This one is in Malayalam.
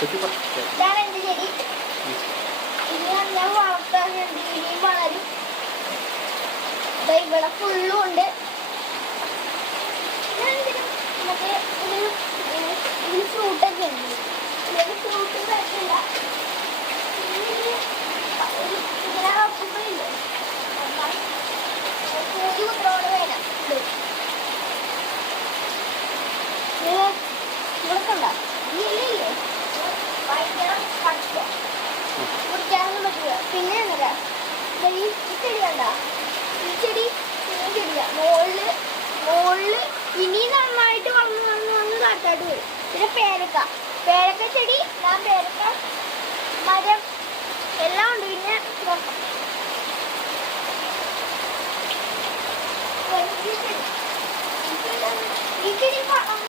ഇതാണ് എന്റെ ചെടി. ഇനി ഞാൻ വളർത്താറുണ്ട്, ഇനിയും വളരും. ഇവിടെ ഫുള്ളും ഉണ്ട്. മറ്റേ ഇതിന് ഫ്രൂട്ടൊക്കെ ഉണ്ട്. ഇതിന് ഫ്രൂട്ടും പറ്റില്ല. ഇങ്ങനെ നോക്കുമ്പോഴില്ലേ കൂടി കുത്തിരോട് വേണം. ഇവിടൊക്കെണ്ടോ ഈ ഇല്ലേ ഭയങ്കര കടിക്കുക, കുടിക്കാനൊന്നും പറ്റില്ല. പിന്നെ എന്നല്ല ഈ ചെടി കണ്ടോ, ഈ ചെടി ഈ ചെടിയാ മുകളില് ഇനി നന്നായിട്ട് വന്ന് കാട്ടായിട്ട് വരും. പിന്നെ പേരക്ക ചെടി, ഞാൻ പേരക്ക മരം എല്ലാം ഉണ്ട്. പിന്നെ നോക്കാം ഈ ചെടി